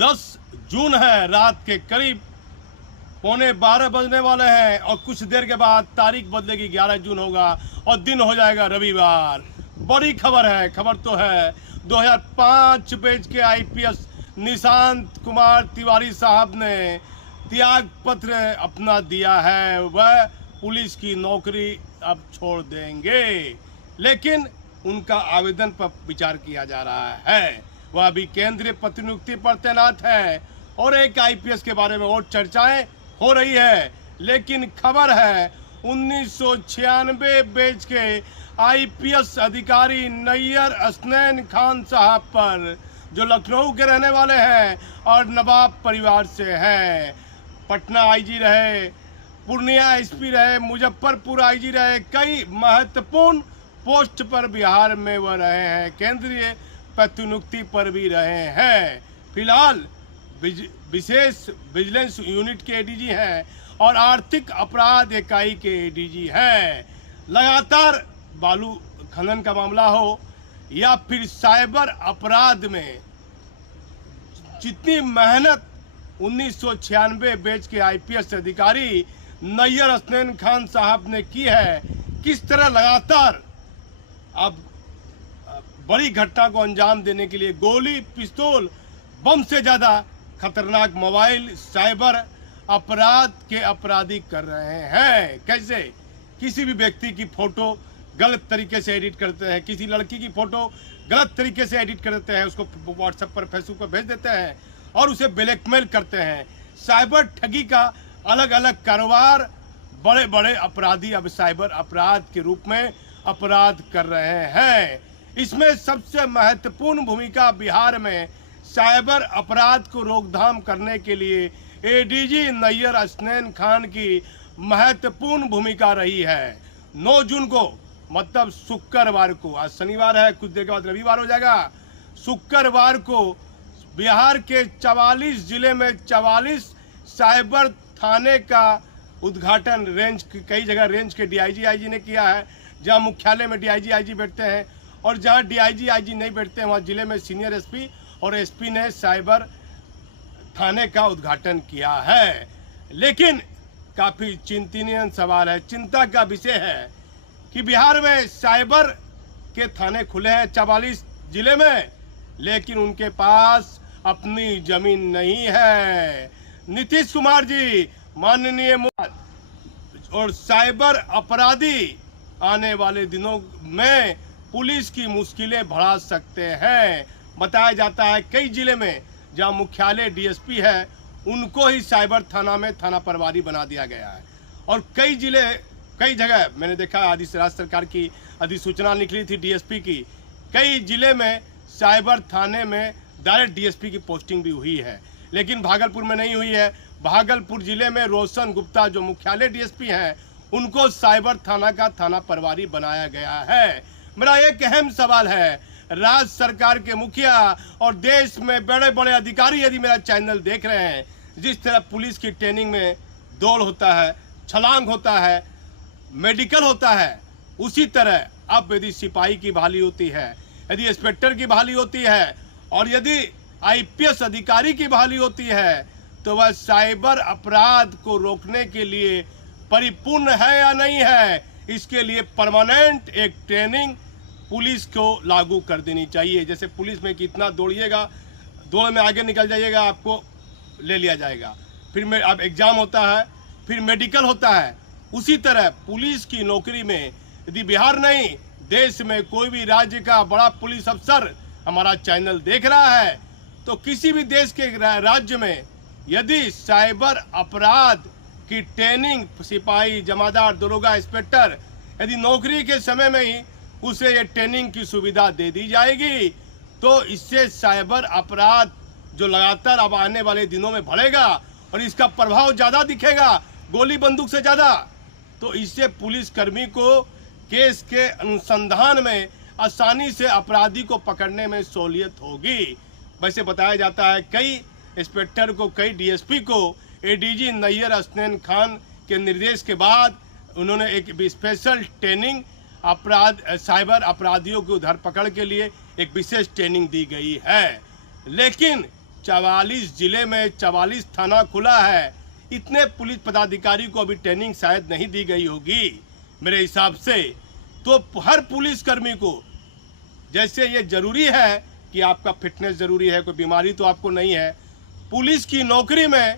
10 जून है, रात के करीब 11:15 बजने वाले हैं और कुछ देर के बाद तारीख बदलेगी, 11 जून होगा और दिन हो जाएगा रविवार। बड़ी खबर है, खबर तो है 2005 बैच के आईपीएस निशांत कुमार तिवारी साहब ने त्याग पत्र अपना दिया है। वह पुलिस की नौकरी अब छोड़ देंगे, लेकिन उनका आवेदन पर विचार किया जा रहा है। वह अभी केंद्रीय प्रतिनियुक्ति पर तैनात है और एक आईपीएस के बारे में और चर्चाएं हो रही है। लेकिन खबर है 1996 बैच के आईपीएस अधिकारी नैयर असनैन खान साहब पर, जो लखनऊ के रहने वाले हैं और नवाब परिवार से हैं। पटना आईजी रहे, पूर्णिया एसपी रहे, मुजफ्फरपुर आईजी रहे, कई महत्वपूर्ण पोस्ट पर बिहार में वह रहे हैं, केंद्रीय प्रतिनियुक्ति पर भी रहे हैं। फिलहाल विशेष विजिलेंस यूनिट के एडीजी हैं और आर्थिक अपराध इकाई के एडीजी हैं। लगातार बालू खनन का मामला हो या फिर साइबर अपराध में जितनी मेहनत 1996 बैच के आईपीएस अधिकारी नैयर असनैन खान साहब ने की है, किस तरह लगातार अब बड़ी घटना को अंजाम देने के लिए गोली, पिस्तौल, बम से ज्यादा खतरनाक मोबाइल साइबर अपराध के अपराधी कर रहे हैं। कैसे? किसी भी व्यक्ति की फोटो गलत तरीके से एडिट करते हैं, किसी लड़की की फोटो गलत तरीके से एडिट करते हैं, उसको व्हाट्सएप पर, फेसबुक पर भेज देते हैं और उसे ब्लैकमेल करते हैं। साइबर ठगी का अलग अलग कारोबार बड़े बड़े अपराधी अब साइबर अपराध के रूप में अपराध कर रहे हैं। इसमें सबसे महत्वपूर्ण भूमिका बिहार में साइबर अपराध को रोकथाम करने के लिए एडीजी नैयर असनैन खान की महत्वपूर्ण भूमिका रही है। 9 जून को, मतलब शुक्रवार को, आज शनिवार है, कुछ देर के बाद रविवार हो जाएगा, शुक्रवार को बिहार के 44 जिले में 44 साइबर थाने का उद्घाटन कई जगह रेंज के डीआईजी आईजी ने किया है। जहां मुख्यालय में डीआईजी आईजी बैठते हैं और जहां डीआईजी आईजी नहीं बैठते हैं वहां जिले में सीनियर एसपी और एसपी ने साइबर थाने का उद्घाटन किया है। लेकिन काफी चिंतनीय सवाल है, चिंता का विषय है कि बिहार में साइबर के थाने खुले हैं 44 जिले में, लेकिन उनके पास अपनी जमीन नहीं है। नीतीश कुमार जी, माननीय और साइबर अपराधी आने वाले दिनों में पुलिस की मुश्किलें बढ़ा सकते हैं। बताया जाता है कई जिले में जहां मुख्यालय डीएसपी है उनको ही साइबर थाना में थाना प्रभारी बना दिया गया है और कई जगह मैंने देखा, राज्य सरकार की अधिसूचना निकली थी डीएसपी की, कई जिले में साइबर थाने में डायरेक्ट डीएसपी की पोस्टिंग भी हुई है, लेकिन भागलपुर में नहीं हुई है। भागलपुर जिले में रोशन गुप्ता जो मुख्यालय डीएसपी हैं उनको साइबर थाना का थाना प्रभारी बनाया गया है। मेरा एक अहम सवाल है, राज्य सरकार के मुखिया और देश में बड़े बड़े अधिकारी यदि मेरा चैनल देख रहे हैं, जिस तरह पुलिस की ट्रेनिंग में दौड़ होता है, छलांग होता है, मेडिकल होता है, उसी तरह अब यदि सिपाही की बहाली होती है, यदि इंस्पेक्टर की बहाली होती है और यदि आईपीएस अधिकारी की बहाली होती है, तो वह साइबर अपराध को रोकने के लिए परिपूर्ण है या नहीं है, इसके लिए परमानेंट एक ट्रेनिंग पुलिस को लागू कर देनी चाहिए। जैसे पुलिस में कितना दौड़िएगा, दौड़ में आगे निकल जाइएगा, आपको ले लिया जाएगा, फिर अब एग्जाम होता है, फिर मेडिकल होता है, उसी तरह पुलिस की नौकरी में यदि बिहार नहीं देश में कोई भी राज्य का बड़ा पुलिस अफसर हमारा चैनल देख रहा है, तो किसी भी देश के राज्य में यदि साइबर अपराध की ट्रेनिंग सिपाही, जमादार, दरोगा, इंस्पेक्टर, यदि नौकरी के समय में ही उसे ये ट्रेनिंग की सुविधा दे दी जाएगी, तो इससे साइबर अपराध जो लगातार अब आने वाले दिनों में बढ़ेगा और इसका प्रभाव ज़्यादा दिखेगा, गोली बंदूक से ज़्यादा, तो इससे पुलिसकर्मी को केस के अनुसंधान में आसानी से अपराधी को पकड़ने में सहूलियत होगी। वैसे बताया जाता है कई इंस्पेक्टर को, कई डीएसपी को एडीजी नैयर असनैन खान के निर्देश के बाद उन्होंने एक स्पेशल ट्रेनिंग साइबर अपराधियों की धरपकड़ के लिए एक विशेष ट्रेनिंग दी गई है। लेकिन 44 जिले में 44 थाना खुला है, इतने पुलिस पदाधिकारी को अभी ट्रेनिंग शायद नहीं दी गई होगी मेरे हिसाब से। तो हर पुलिसकर्मी को, जैसे ये जरूरी है कि आपका फिटनेस जरूरी है, कोई बीमारी तो आपको नहीं है, पुलिस की नौकरी में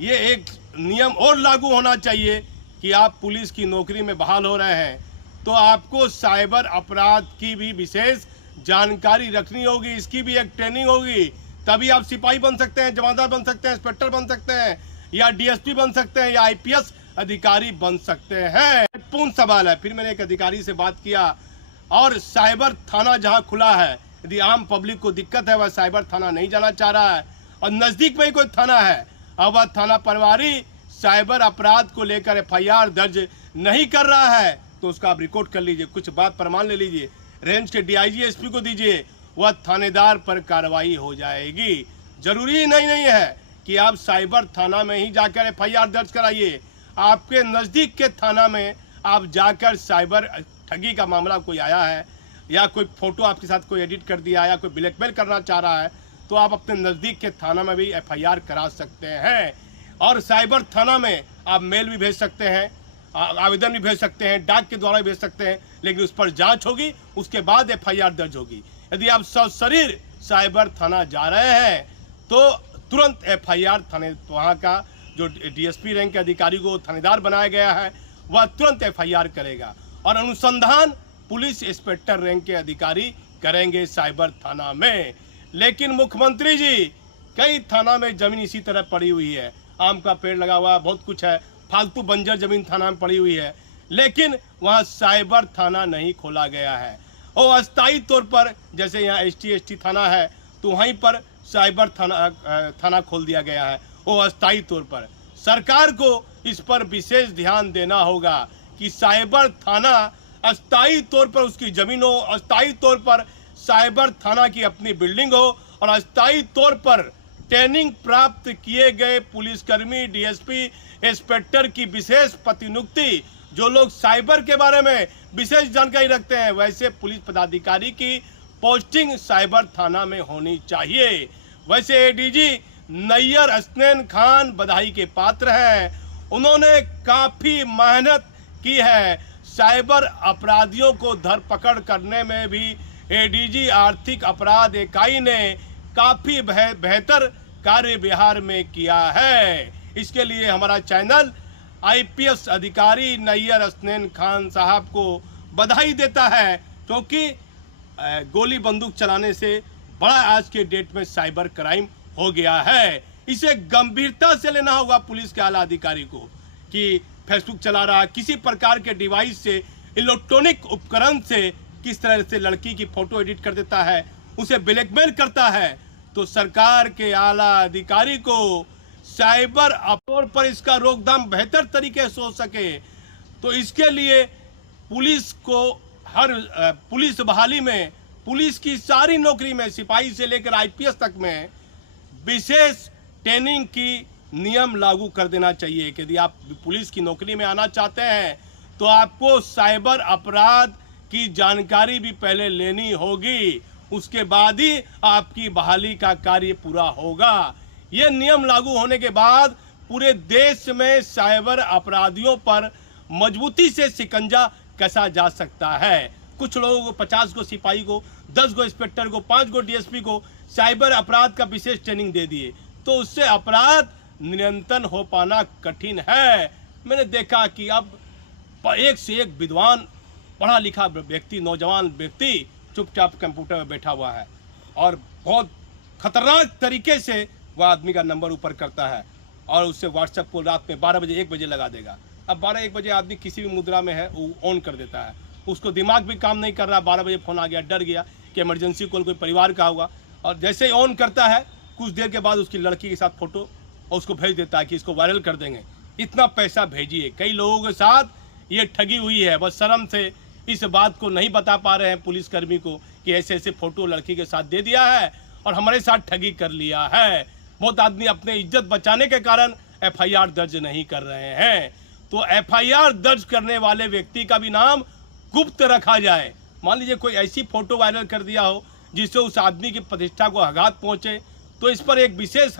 ये एक नियम और लागू होना चाहिए कि आप पुलिस की नौकरी में बहाल हो रहे हैं तो आपको साइबर अपराध की भी विशेष जानकारी रखनी होगी, इसकी भी एक ट्रेनिंग होगी, तभी आप सिपाही बन सकते हैं, जमादार बन सकते हैं, इंस्पेक्टर बन सकते हैं, या डीएसपी बन सकते हैं, या आईपीएस अधिकारी बन सकते हैं। पूर्ण सवाल है। फिर मैंने एक अधिकारी से बात किया, और साइबर थाना जहां खुला है, यदि आम पब्लिक को दिक्कत है, वह साइबर थाना नहीं जाना चाह रहा है, और नजदीक में ही कोई थाना है, अब वह थाना प्रभारी साइबर अपराध को लेकर एफआईआर दर्ज नहीं कर रहा है, तो उसका आप रिकॉर्ड कर लीजिए, कुछ बात प्रमाण ले लीजिए, रेंज के डीआईजी एसपी को दीजिए, वह थानेदार पर कार्रवाई हो जाएगी। जरूरी नहीं है कि आप साइबर थाना में ही जाकर एफआईआर दर्ज कराइए, आपके नजदीक के थाना में आप जाकर साइबर ठगी का मामला कोई आया है, या कोई फोटो आपके साथ कोई एडिट कर दिया, या कोई ब्लैकमेल करना चाह रहा है, तो आप अपने नज़दीक के थाना में भी एफआईआर करा सकते हैं। और साइबर थाना में आप मेल भी भेज सकते हैं, आवेदन भी भेज सकते हैं, डाक के द्वारा भी भेज सकते हैं, लेकिन उस पर जांच होगी, उसके बाद एफआईआर दर्ज होगी। यदि आप सशरीर साइबर थाना जा रहे हैं तो तुरंत एफआईआर थाने, वहाँ का जो डीएसपी रैंक के अधिकारी को थानेदार बनाया गया है, वह तुरंत एफआईआर करेगा, और अनुसंधान पुलिस इंस्पेक्टर रैंक के अधिकारी करेंगे साइबर थाना में। लेकिन मुख्यमंत्री जी, कई थाना में जमीन इसी तरह पड़ी हुई है, आम का पेड़ लगा हुआ है, बहुत कुछ है, फालतू बंजर जमीन थाना में पड़ी हुई है, लेकिन वहाँ साइबर थाना नहीं खोला गया है। और अस्थायी तौर पर, जैसे यहाँ ST थाना है, तो वहीं पर साइबर थाना खोल दिया गया है, वो अस्थायी तौर पर। सरकार को इस पर विशेष ध्यान देना होगा कि साइबर थाना अस्थायी तौर पर उसकी जमीन हो, अस्थायी तौर पर साइबर थाना की अपनी बिल्डिंग हो, और अस्थायी तौर पर ट्रेनिंग प्राप्त किए गए पुलिसकर्मी, डीएसपी, इंस्पेक्टर की विशेष प्रतिनियुक्ति, जो लोग साइबर के बारे में विशेष जानकारी रखते हैं, वैसे पुलिस पदाधिकारी की पोस्टिंग साइबर थाना में होनी चाहिए। वैसे एडीजी नैयर हसनैन खान बधाई के पात्र हैं, उन्होंने काफी मेहनत की है, साइबर अपराधियों को धरपकड़ करने में भी एडीजी आर्थिक अपराध इकाई ने काफी बेहतर कार्य बिहार में किया है। इसके लिए हमारा चैनल आईपीएस अधिकारी नैयर हसनैन खान साहब को बधाई देता है, क्योंकि गोली बंदूक चलाने से बड़ा आज के डेट में साइबर क्राइम हो गया है। इसे गंभीरता से लेना होगा पुलिस के आला अधिकारी को, कि फेसबुक चला रहा, किसी प्रकार के डिवाइस से, इलेक्ट्रॉनिक उपकरण से किस तरह से लड़की की फोटो एडिट कर देता है, उसे ब्लैकमेल करता है, तो सरकार के आला अधिकारी को साइबर तौर पर इसका रोकथाम बेहतर तरीके से हो सके, तो इसके लिए पुलिस को हर पुलिस बहाली में, पुलिस की सारी नौकरी में, सिपाही से लेकर आईपीएस तक में विशेष ट्रेनिंग की नियम लागू कर देना चाहिए कि यदि आप पुलिस की नौकरी में आना चाहते हैं तो आपको साइबर अपराध की जानकारी भी पहले लेनी होगी, उसके बाद ही आपकी बहाली का कार्य पूरा होगा। ये नियम लागू होने के बाद पूरे देश में साइबर अपराधियों पर मजबूती से शिकंजा कसा जा सकता है। कुछ लोगों को 50 को सिपाही को, 10 को इंस्पेक्टर को, 5 को डीएसपी को साइबर अपराध का विशेष ट्रेनिंग दे दिए, तो उससे अपराध नियंत्रण हो पाना कठिन है। मैंने देखा कि अब एक से एक विद्वान, पढ़ा लिखा व्यक्ति, नौजवान व्यक्ति चुपचाप कंप्यूटर में बैठा हुआ है, और बहुत खतरनाक तरीके से वह आदमी का नंबर ऊपर करता है, और उससे व्हाट्सएप को रात में 12 बजे 1 बजे लगा देगा। अब 12-1 बजे आदमी किसी भी मुद्रा में है, वो ऑन कर देता है, उसको दिमाग भी काम नहीं कर रहा, 12 बजे फ़ोन आ गया, डर गया कि इमरजेंसी कॉल कोई परिवार का होगा, और जैसे ही ऑन करता है कुछ देर के बाद उसकी लड़की के साथ फोटो और उसको भेज देता है कि इसको वायरल कर देंगे, इतना पैसा भेजिए। कई लोगों के साथ ये ठगी हुई है, बस शर्म से इस बात को नहीं बता पा रहे हैं पुलिसकर्मी को कि ऐसे ऐसे फोटो लड़की के साथ दे दिया है और हमारे साथ ठगी कर लिया है। बहुत आदमी अपने इज्जत बचाने के कारण एफआईआर दर्ज नहीं कर रहे हैं, तो एफआईआर दर्ज करने वाले व्यक्ति का भी नाम गुप्त रखा जाए। मान लीजिए कोई ऐसी फोटो वायरल कर दिया हो जिससे उस आदमी की प्रतिष्ठा को आघात पहुंचे, तो इस पर एक विशेष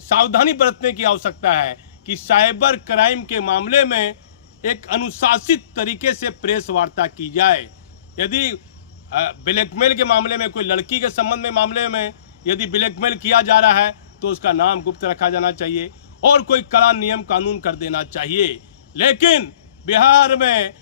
सावधानी बरतने की आवश्यकता है कि साइबर क्राइम के मामले में एक अनुशासित तरीके से प्रेस वार्ता की जाए। यदि ब्लैकमेल के मामले में, कोई लड़की के संबंध में मामले में यदि ब्लैकमेल किया जा रहा है तो उसका नाम गुप्त रखा जाना चाहिए और कोई कड़ा नियम कानून कर देना चाहिए। लेकिन बिहार में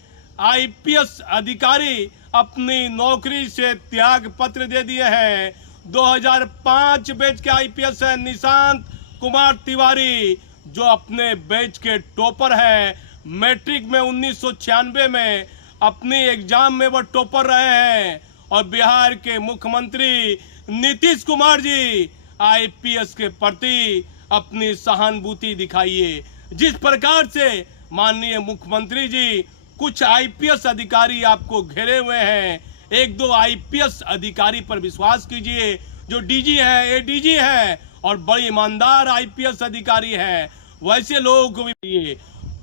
आईपीएस अधिकारी अपनी नौकरी से त्याग पत्र दे दिए हैं। 2005 बैच के आईपीएस है निशांत कुमार तिवारी, जो अपने बैच के टॉपर हैं। मैट्रिक में 1996 में अपनी एग्जाम में वो टॉपर रहे हैं। और बिहार के मुख्यमंत्री नीतीश कुमार जी आईपीएस के प्रति अपनी सहानुभूति दिखाइए। जिस प्रकार से माननीय मुख्यमंत्री जी कुछ आईपीएस अधिकारी आपको घेरे हुए हैं, एक दो आईपीएस अधिकारी पर विश्वास कीजिए जो डीजी हैं, एडीजी हैं और बड़ी ईमानदार आईपीएस अधिकारी हैं। वैसे लोगों को भी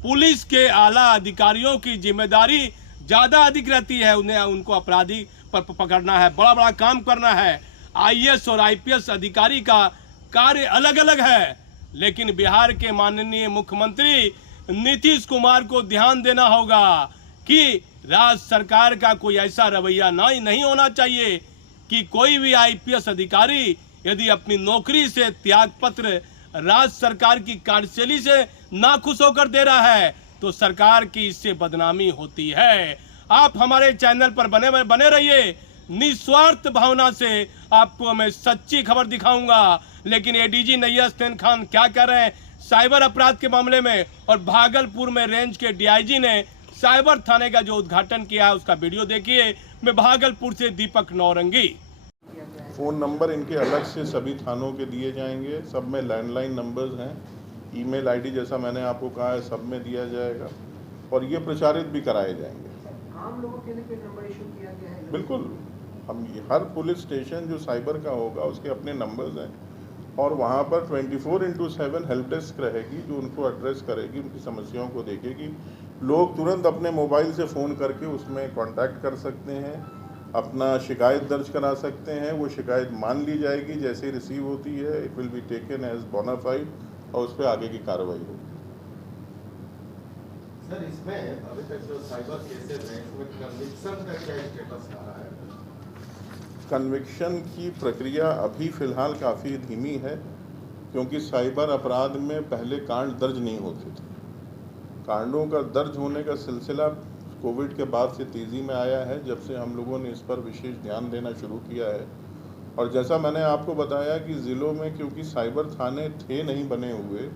पुलिस के आला अधिकारियों की जिम्मेदारी ज्यादा अधिक रहती है। उन्हें उनको अपराधी पर पकड़ना है, बड़ा बड़ा काम करना है। आईएएस और आईपीएस अधिकारी का कार्य अलग अलग है। लेकिन बिहार के माननीय मुख्यमंत्री नीतीश कुमार को ध्यान देना होगा कि राज्य सरकार का कोई ऐसा रवैया नहीं होना चाहिए कि कोई भी आईपीएस अधिकारी यदि अपनी नौकरी से त्यागपत्र राज्य सरकार की कार्यशैली से नाखुश होकर दे रहा है तो सरकार की इससे बदनामी होती है। आप हमारे चैनल पर बने रहिए। निस्वार्थ भावना से आपको मैं सच्ची खबर दिखाऊंगा। लेकिन एडीजी नैयर हसनैन खान क्या कह रहे हैं साइबर अपराध के मामले में, और भागलपुर में रेंज के डीआईजी ने साइबर थाने का जो उद्घाटन किया है उसका वीडियो देखिए। मैं भागलपुर से दीपक नौरंगी। फ़ोन नंबर इनके अलग से सभी थानों के दिए जाएंगे, सब में लैंडलाइन नंबर्स हैं। ईमेल आईडी जैसा मैंने आपको कहा है सब में दिया जाएगा और ये प्रचारित भी कराए जाएंगे। आम लोगों के लिए कोई नंबर इशू किया गया है? बिल्कुल, हम हर पुलिस स्टेशन जो साइबर का होगा उसके अपने नंबर्स हैं और वहाँ पर 24/7 हेल्प डेस्क रहेगी जो उनको एड्रेस करेगी, उनकी समस्याओं को देखेगी। लोग तुरंत अपने मोबाइल से फ़ोन करके उसमें कांटेक्ट कर सकते हैं, अपना शिकायत दर्ज करा सकते हैं। वो शिकायत मान ली जाएगी, जैसे ही रिसीव होती है it will be taken as bona fide और उस पर आगे की कार्रवाई होगी। सर, इसमें अभी तक जो साइबर केसेस हैं उसमें कन्विक्शन का क्या स्टेटस रहा है? कन्विक्शन की प्रक्रिया अभी फ़िलहाल काफ़ी धीमी है क्योंकि साइबर अपराध में पहले कांड दर्ज नहीं होते थे। कांडों का दर्ज होने का सिलसिला कोविड के बाद से तेज़ी में आया है, जब से हम लोगों ने इस पर विशेष ध्यान देना शुरू किया है। और जैसा मैंने आपको बताया कि ज़िलों में क्योंकि साइबर थाने थे नहीं बने हुए,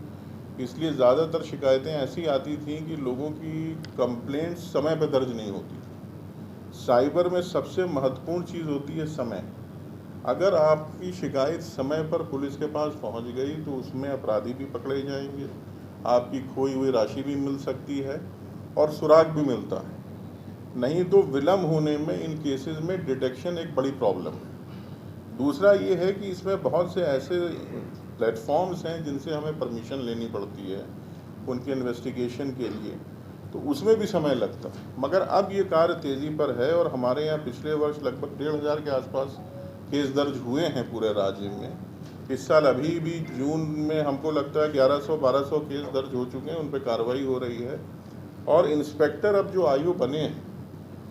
इसलिए ज़्यादातर शिकायतें ऐसी आती थीं कि लोगों की कंप्लेंट्स समय पर दर्ज नहीं होती। साइबर में सबसे महत्वपूर्ण चीज़ होती है समय। अगर आपकी शिकायत समय पर पुलिस के पास पहुंच गई तो उसमें अपराधी भी पकड़े जाएंगे, आपकी खोई हुई राशि भी मिल सकती है और सुराग भी मिलता है। नहीं तो विलम्ब होने में इन केसेस में डिटेक्शन एक बड़ी प्रॉब्लम है। दूसरा ये है कि इसमें बहुत से ऐसे प्लेटफॉर्म्स हैं जिनसे हमें परमिशन लेनी पड़ती है उनके इन्वेस्टिगेशन के लिए, तो उसमें भी समय लगता है। मगर अब ये कार्य तेज़ी पर है और हमारे यहाँ पिछले वर्ष लगभग 1,500 के आसपास केस दर्ज हुए हैं पूरे राज्य में। इस साल अभी भी जून में हमको लगता है 1100-1200 केस दर्ज हो चुके हैं, उन पर कार्रवाई हो रही है। और इंस्पेक्टर अब जो आयु बने हैं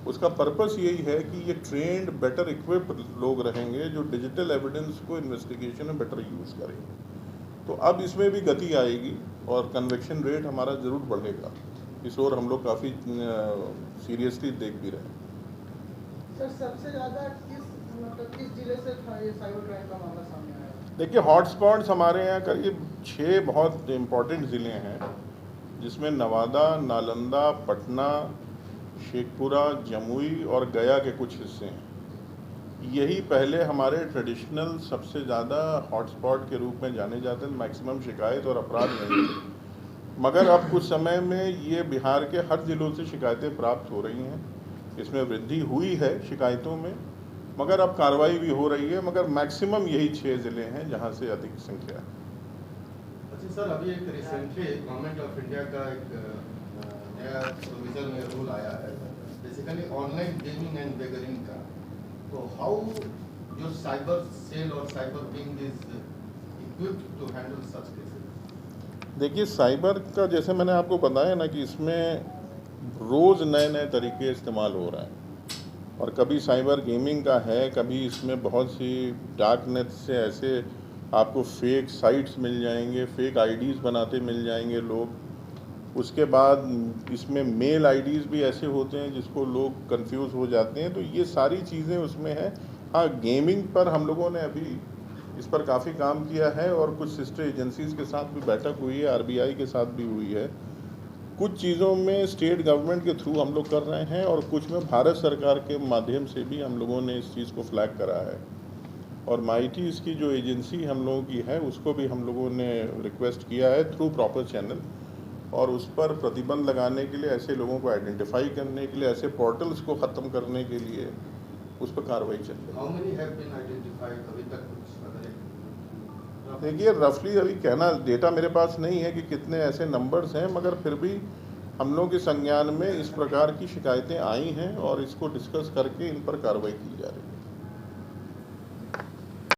उसका पर्पस यही है कि ये ट्रेंड बेटर इक्विप्ड लोग रहेंगे जो डिजिटल एविडेंस को इन्वेस्टिगेशन में बेटर यूज़ करेंगे। तो अब इसमें भी गति आएगी और कन्विक्शन रेट हमारा ज़रूर बढ़ेगा। इस ओर हम लोग काफ़ी सीरियसली देख भी रहे हैं। सर, सबसे ज़्यादा किस जिले से साइबर क्राइम का मामला सामने आया? देखिए, हॉटस्पॉट्स हमारे यहाँ करीब 6 बहुत इम्पोर्टेंट ज़िले हैं जिसमें नवादा, नालंदा, पटना, शेखपुरा, जमुई और गया के कुछ हिस्से हैं। यही पहले हमारे ट्रेडिशनल सबसे ज़्यादा हॉटस्पॉट के रूप में जाने जाते हैं, मैक्सिमम शिकायत और अपराध नहीं थे। मगर अब कुछ समय में ये बिहार के हर ज़िलों से शिकायतें प्राप्त हो रही हैं। इसमें वृद्धि हुई है शिकायतों में, मगर अब कार्रवाई भी हो रही है। मगर मैक्सिमम यही 6 ज़िले हैं जहाँ से अधिक संख्या है। अच्छा सर, अभी एक रिसेंटली गवर्नमेंट ऑफ इंडिया का एक नया प्रोविजन में रूल आया है बेसिकली ऑनलाइन गेमिंग एंड बेगरिंग का। तो हाउ योर साइबर सेल और cyber wing is equipped to handle such cases? देखिए, साइबर का जैसे मैंने आपको बताया ना कि इसमें रोज़ नए नए तरीके इस्तेमाल हो रहा है, और कभी साइबर गेमिंग का है, कभी इसमें बहुत सी डार्कनेट से ऐसे आपको फेक साइट्स मिल जाएंगे, फेक आईडीज़ बनाते मिल जाएंगे लोग। उसके बाद इसमें मेल आईडीज़ भी ऐसे होते हैं जिसको लोग कंफ्यूज हो जाते हैं। तो ये सारी चीज़ें उसमें हैं। हाँ, गेमिंग पर हम लोगों ने अभी इस पर काफ़ी काम किया है और कुछ सिस्टर एजेंसीज़ के साथ भी बैठक हुई है, आरबीआई के साथ भी हुई है। कुछ चीज़ों में स्टेट गवर्नमेंट के थ्रू हम लोग कर रहे हैं और कुछ में भारत सरकार के माध्यम से भी हम लोगों ने इस चीज़ को फ्लैग करा है। और माइटी इसकी जो एजेंसी हम लोगों की है उसको भी हम लोगों ने रिक्वेस्ट किया है थ्रू प्रॉपर चैनल, और उस पर प्रतिबंध लगाने के लिए, ऐसे लोगों को आइडेंटिफाई करने के लिए, ऐसे पोर्टल्स को ख़त्म करने के लिए उस पर कार्रवाई चल रही है। How many have been identified? अभी तक कुछ पता है? देखिए, रफली अभी कहना, डेटा मेरे पास नहीं है कि कितने ऐसे नंबर्स हैं, मगर फिर भी हम लोग के संज्ञान में इस प्रकार की शिकायतें आई हैं और इसको डिस्कस करके इन पर कार्रवाई की जा रही है।